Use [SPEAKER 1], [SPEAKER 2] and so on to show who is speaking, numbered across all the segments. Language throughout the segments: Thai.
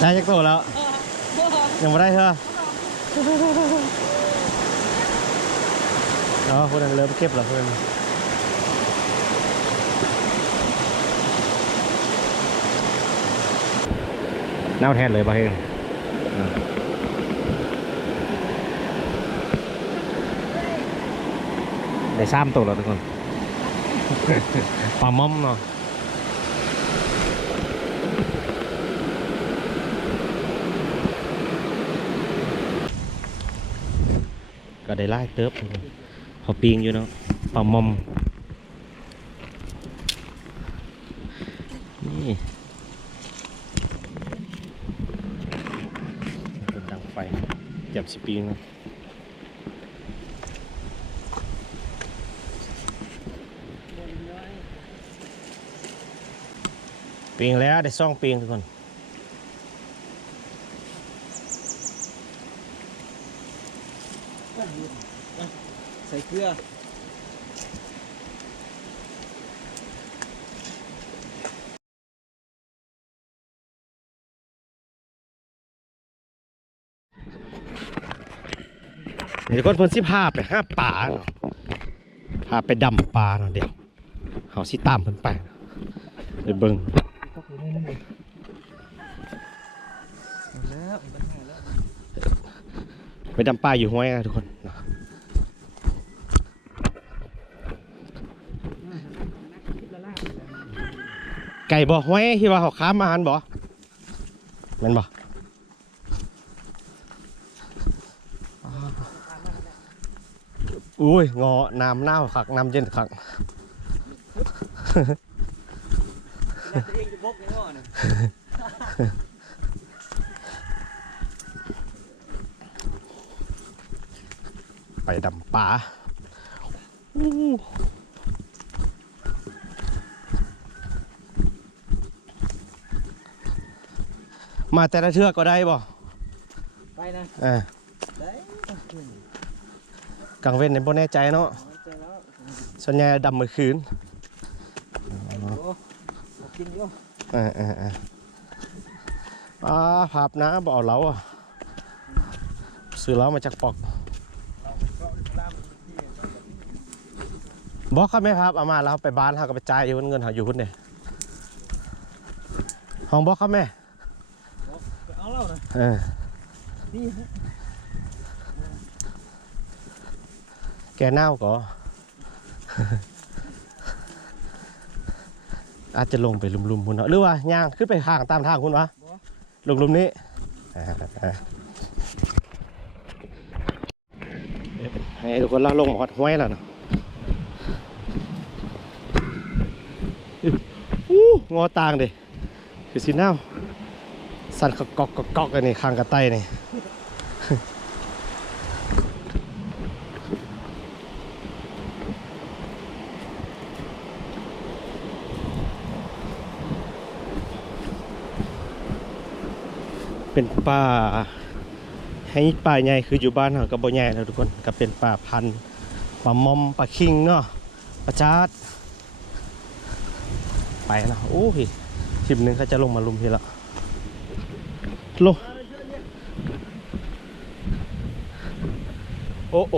[SPEAKER 1] ได้จักโตแล้ว ยังไม่ได้เธอเนาะคนนั้นเริ่มเก็บแล้วคนนั้นเน่าแทนเลยป่ะเฮงอ่าได้ซ้ำตัวแล้วทุกคนปลาม่อมเนาะ ได้ไล่เติบเขาปิงอยู่เนาะปลามอมนี่เป็นดังไฟจ็บสิปีงนะปิงแล้วได้ซ่องปิงทุกคน
[SPEAKER 2] เกลือ
[SPEAKER 1] เดี๋ยวก็เพิ่นสิพาไปหาป่าเนาะพาไปดำปลาเนาะเดี๋ยวเฮาสิตามเพิ่นไปไปเบิ่งไปดำปลาอยู่ห้วยนะทุกคนเนาะ ไก่บ่ห้วยที่ว่าเขาค้ามมาหันบ่แม่นบ่อุ้ยงอน้ำเน่าคักน้ำเย็นคัก
[SPEAKER 2] ไงเนี่ย
[SPEAKER 1] ไปดำป่า มาแต่ละเทือกก็ได้บ่
[SPEAKER 2] ไปนะ
[SPEAKER 1] เออ
[SPEAKER 2] ได้
[SPEAKER 1] กลางเว้นในบ่แน่ใจเนาะ
[SPEAKER 2] เจอแล้ว
[SPEAKER 1] ส่วนใหญ่ดำมื้อคืน
[SPEAKER 2] โอ้มากินอยู่
[SPEAKER 1] เออเออเอออ่าภาพนะบ่เอาเหล้าอะซื้อเหล้ามาจากปอกบอกครับแม่ครับเอามาแล้วไปบ้านเฮาก็ไปจ่ายอยู่เงินเฮาอยู่พุ่นเด้ห้องบอกครับแม่
[SPEAKER 2] เอาเล่าหน่อย
[SPEAKER 1] เออ
[SPEAKER 2] นี่ฮะ
[SPEAKER 1] แกเน่าก็อาจจะลงไปลุมๆพุ่นเนาะหรือว่าย่างขึ้นไปข้างตามทางคุณวะลุมๆนี้อ่าให้ทุกคนเราลงหมอดห้วยแล้วเนาะอู้งอตางเดิคือสีเน่า สั่นกอกอกกอกกันนี่ข้างกระไตนี่เป็นป่าให้ป่าใหญ่คืออยู่บ้านเราก็บ่ใหญ่แล้วทุกคนก็เป็นป่าพันธุ์ป่ามอมป่าคิงเนาะป่าจาดไปนะโอ้ยทีมหนึงเขาจะลงมาลุมทีละ ลโอ้โอ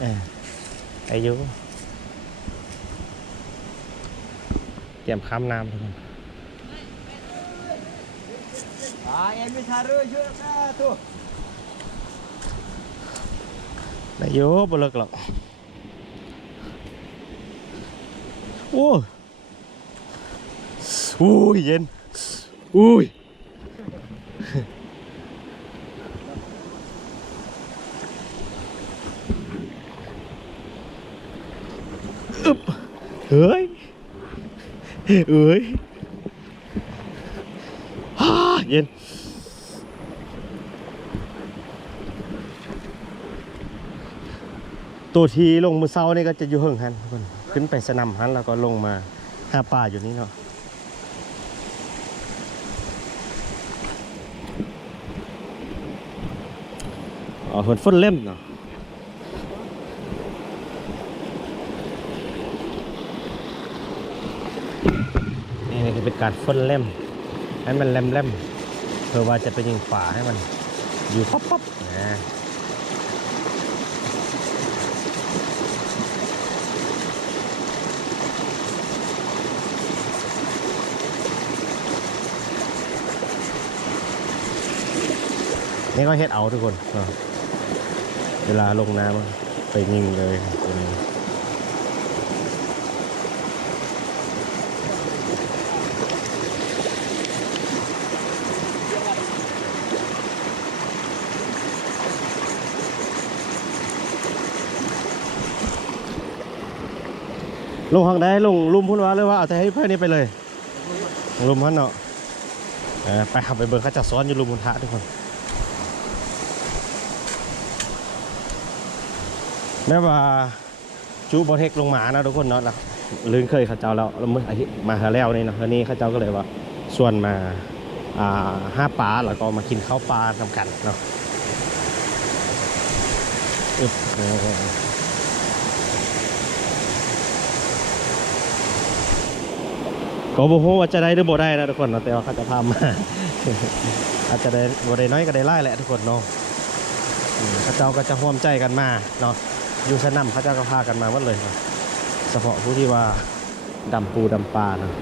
[SPEAKER 1] เอออายุเตรียมข้ามน้ำทุกคน
[SPEAKER 2] อ่าเอ็มไม่ทาเรือเยอะนะตัว
[SPEAKER 1] อายุบ่เลิกหรอกโอ้อุ้ยเย็นอุ้ยอึ๊บเฮ้ยเอ้ยฮ่าเย็น ตัวทีลงมือเศร้านี่ก็จะอยู่เฮิงฮันคนขึ้นไปสนามฮันแล้วก็ลงมาหาป่าอยู่นี่เนาะอ๋อฝนฝนเล่มเนาะนี่คือเป็นการฝนเล่มให้มันเล่มเล่มเพื่อว่าจะไปยิงฝ่าให้มันอยู่ป๊อปป๊อปนะ นี่ก็เฮ็ดเอาทุกคนเวลาลงน้ำไปยิงเลยตัวนี้ลงห้องได้ลงลุมพุ่นว่าเลยว่าเอาแต่ให้เพื่อนนี้ไปเลยลุมพันเนาะไปขับไปเบิร์เขาจะซ้อนอยู่ลุมพุนทะทุกคน แม้ว่าจูบอเทคลงมานะทุกคนเนาะแล้วลืนเคยเขาเจ้าแล้วแล้วมึงอาทิตย์มาหาแล้วนี่เนาะแล้วนี้เขาเจ้าก็เลยว่าส่วนมาห้าปลาแล้วก็มากินข้าวปลาทำกันเนาะอึบอก็บ่ฮู้ว่าจะได้หรือบ่ได้นะทุกคนเนาะแต่ว่าเขาจะพามาอาจจะได้บ่ได้น้อยก็ได้หลายแหละทุกคนเนาะเขาเจ้าก็จะร่วมใจกันมาเนาะ อยู่สนามเขาเจ้าก็พากันมาวัดเลยเนาะเฉพาะผู้ที่ว่าดำปูดำปลานะ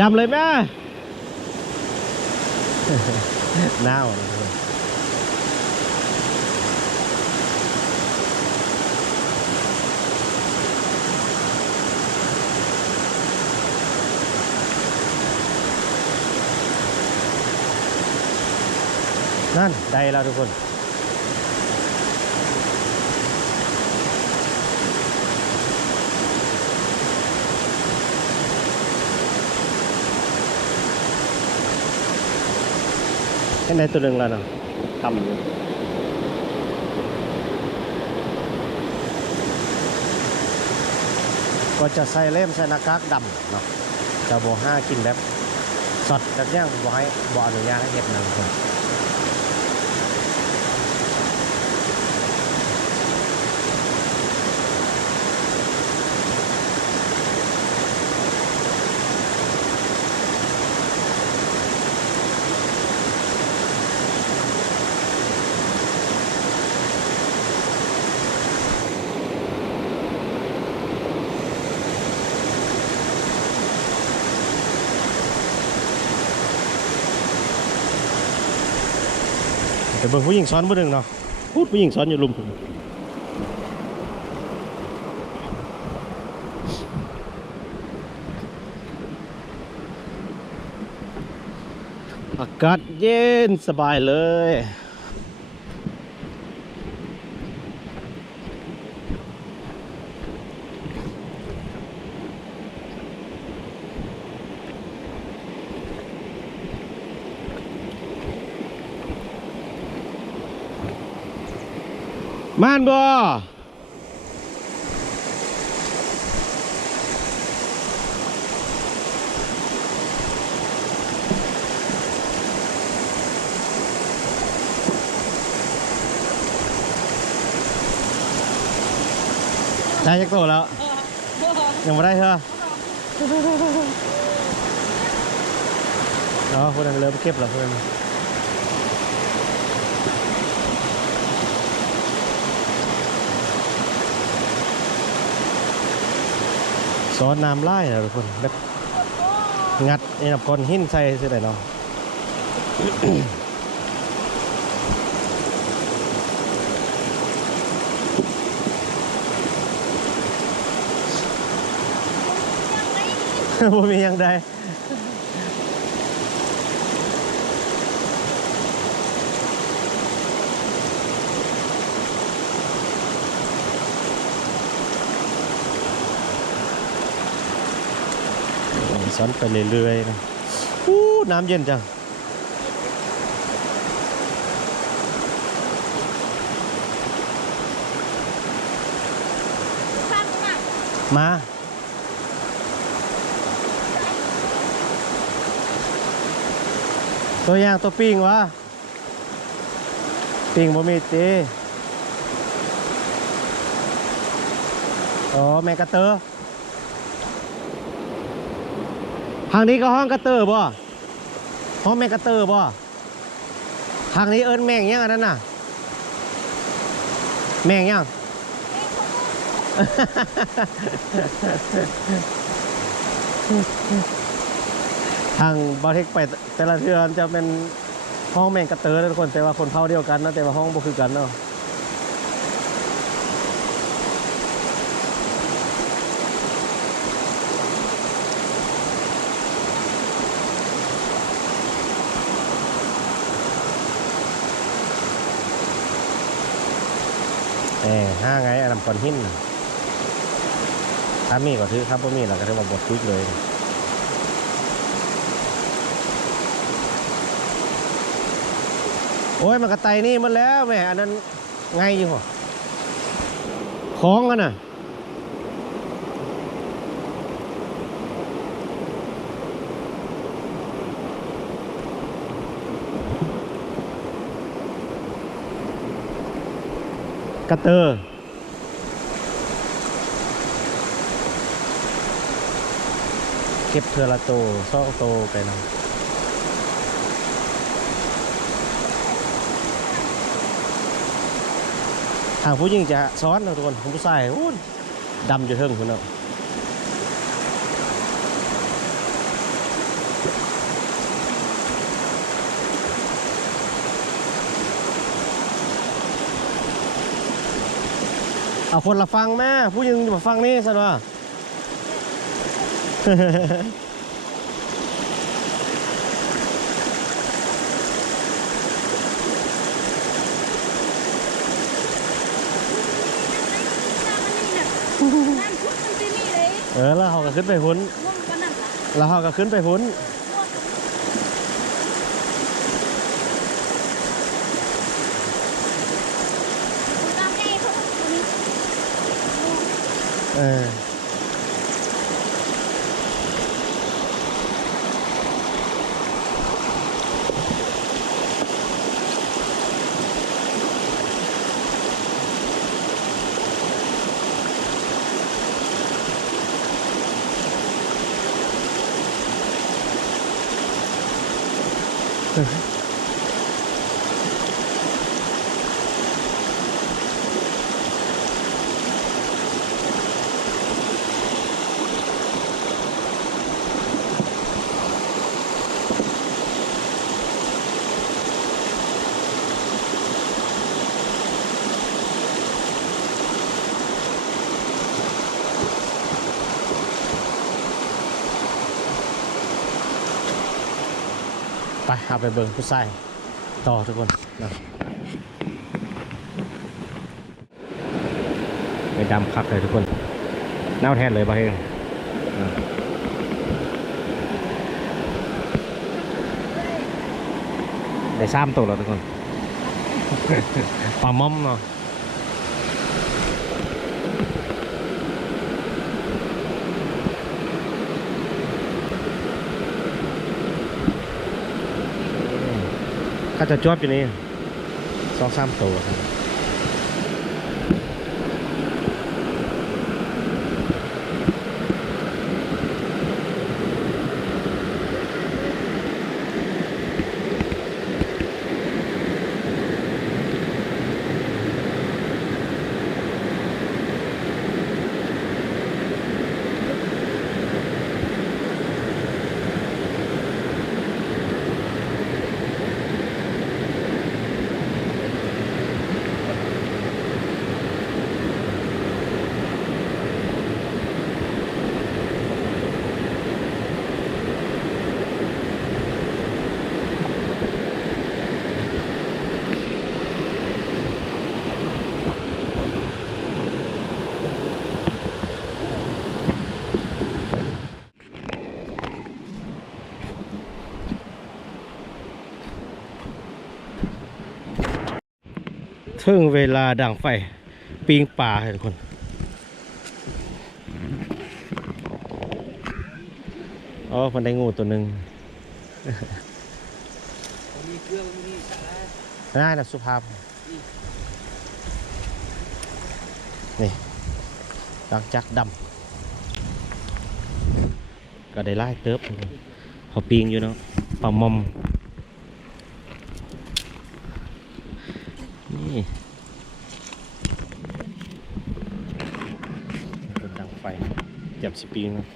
[SPEAKER 1] ดำเลยแม่หนาว นนั่น ได้แล้วทุกคนแค่ในตัวหนึ่งแล้วเนาะทำอยู่ก็จะใส่เล่มใส่หน้ากากดำเนาะจะบอห้ากินแบบ สดแบบย่างบอให้บออนุญาตให้เห็ดนะทุกคน เบิ่งผู้หญิงซ้อนผู้หนึ่งเนาะพูดผู้หญิงซ้อนอยู่ลุมผมอากาศเย็นสบายเลย ม่านบ่ได้ยักโตแล้ว ยังไม่ได้เธอเนาะคนนั้นเริ่มเก็บแล้วเพื่อน ซอนน้ำไล่นะทุกคนแบบงัดไอ้นับก้อนหินใส่สิได้เนาะบ่มียังใด ซ้อนไปเรื่อยๆนะอู้น้ำเย็นจังมา ตัวอย่างตัวปิ้งวะปปิงบ่มีตีอ๋อแมงกะเตอร์ ทางนี้ก็ห้องกระเตอร์บ่ห้องแมงกระเตอร์บ่ทางนี้เอิ้นแมงยังอันนั้นน่ะ แมงยังทางบาเทคไปแต่ละเทือนจะเป็นห้องแมงกระเตอนะทุกคนแต่ว่าคนเผ่าเดียวกันนะแต่ว่าห้องบ่คือกันเนาะ ห้าไงอันนำก้อนหินถ้ามีก็ถือครับบ่มีเราก็ถือว่าบดคุยเลยโอ้ยมันกระไตนี่มันแล้วแม่อันนั้นไงอยู่หัวคล้องกันน่ะ กระเตอร์เก็บเทอละโตซองโตไปนะทางผู้หญิงจะซ้อนนะทุกคนผู้ชายโอ้ดำจะเทิงคุณเนาะ เอาคนละฟังแม่ผู้หญิงมาฟังนี่สิว่า
[SPEAKER 3] นั่นชุดมันที่นี่เลย
[SPEAKER 1] เออแล้วเขาก็ขึ้นไปหุ้น
[SPEAKER 3] ง่วงก็นั่นล่ะ
[SPEAKER 1] แล้วเขาก็ขึ้นไปหุ้น
[SPEAKER 3] ง่วงก็ตามแก้เขาตัวนี้
[SPEAKER 1] เไปเอาไปเบิ่งผู้ใส่ต่อทุกคนนะไปดำคักเลยทุกคนเน่าแทนเลยบ่เฮงได้ซ้ำตัวแล้วทุกคนปลาม่อมเนาะ ก็จะจวบอยู่นี่สองสามตัวครับ ถึงเวลาดังไฟปิงป่าให้ทุกคนอ๋อมันได้งูตัวหนึ่ง
[SPEAKER 2] มีเครื่องมีสาระ
[SPEAKER 1] น่านะสุภาพ นี่หลังจากดำก็ได้ไล่เติบเขาปิงอยู่เนาะปลามอมนี่เป็นดังไฟ เจ็บสิปีงเนาะ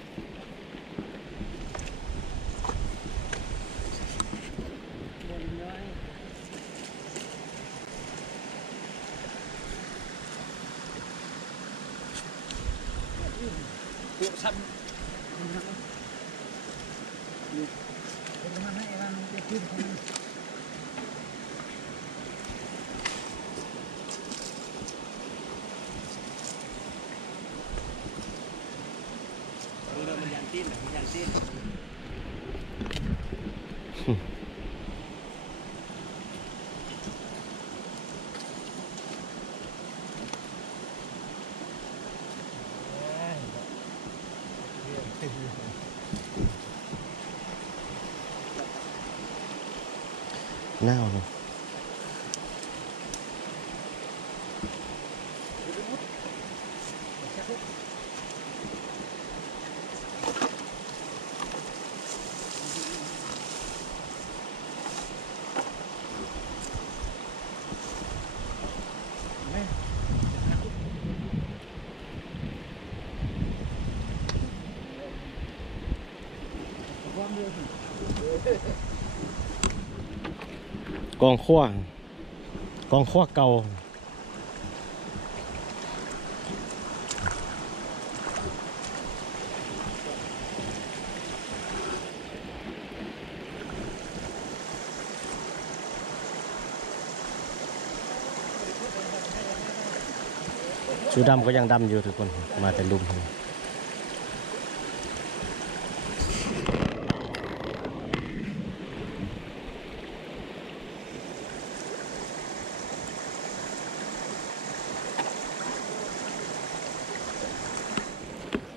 [SPEAKER 2] ตัวชันเป็นมันให้มันจะขึ้น มันยันตีนมันยันตีน
[SPEAKER 1] ห กองขั้วกองขั้วเก่าชูดำก็ยังดำอยู่ทุกคน มาแต่ลุม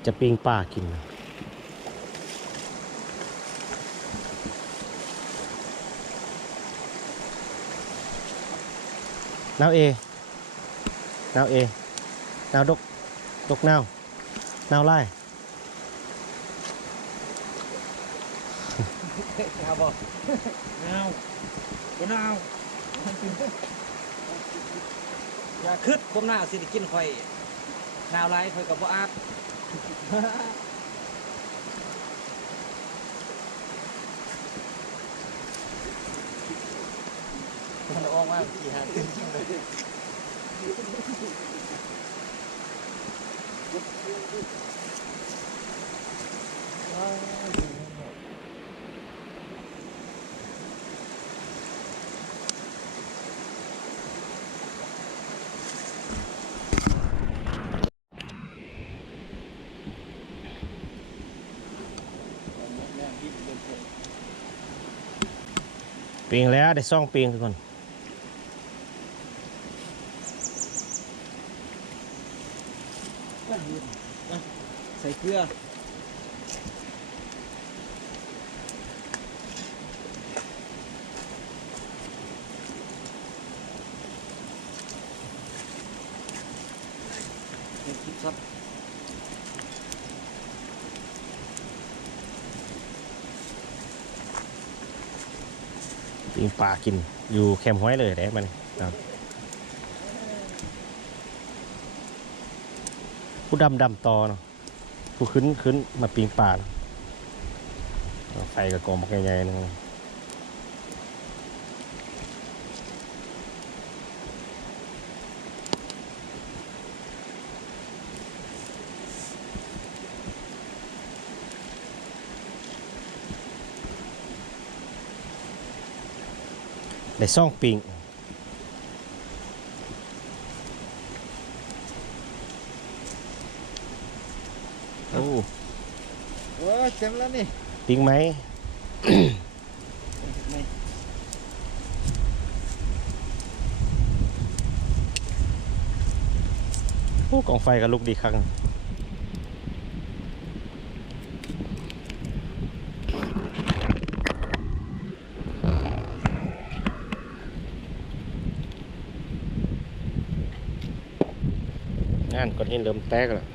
[SPEAKER 1] จะปิ้งปลากิน นาวเอ นาวเอ นาวดก ดกนาว นาวไล่
[SPEAKER 2] ครับอกนาวบ่นาวอย่าคืดก้มหน้าสิได้กินข่อยนาวไรข่อยกับบ่อาบ มันออกว่ากี่หาขึ้นจริงเลย
[SPEAKER 1] ปีงแล้วได้ซ่องปีงทุกคน
[SPEAKER 2] ใส่เกลือครับ
[SPEAKER 1] ปิ้ งปลากิน อยู่แคมป์ห้อยเลยแหละมันครับผู้ดำดำตอเนาะผู้ขึ้นขึ้นมาปิงปลาไฟกับกองบักใหญ่ๆนึง ได้ซ่องปิ้งโอ้
[SPEAKER 2] โอ้ยเต็มแล้วนี่
[SPEAKER 1] ปิ้งไหม
[SPEAKER 2] ไม่
[SPEAKER 1] โอ้กองไฟกับลูกดีครั้งานก้อนหินเริ่มแตกแล้ว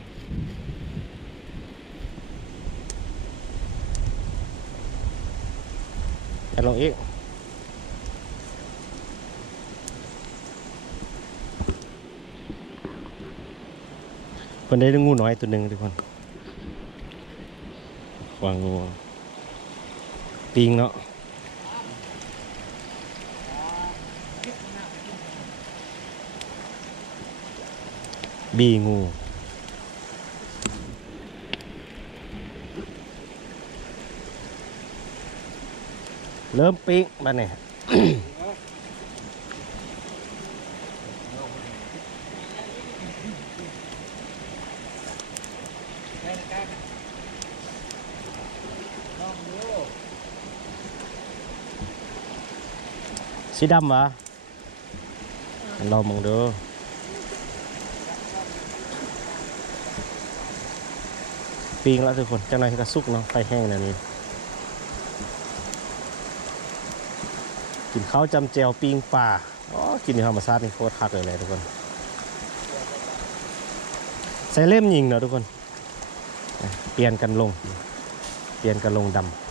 [SPEAKER 1] จะลงอีกเพิ่นได้งูน้อยตัวหนึ่งทุกคนวางงูปิงเนาะ บีงูเริ่มปิ๊กมาเนี่ยสีดำวะลองมองดู ปิงแล้วทุกคนจังหน่อยก็สุกเนาะไฟแห้งนะนี่กินข้าวจำแจวปิงป่าอ๋อกินในธรรมชาตินี่โคตรคักเลยเลยทุกคน ใส่เล่มยิงเนาะทุกคน เปลี่ยนกันลง เปลี่ยนกันลงดำ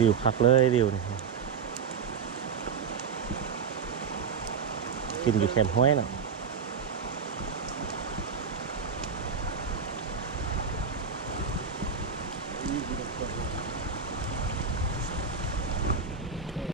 [SPEAKER 1] ดิวคักเลยดิวนี่กินอยู่แคมห้อยน่ะ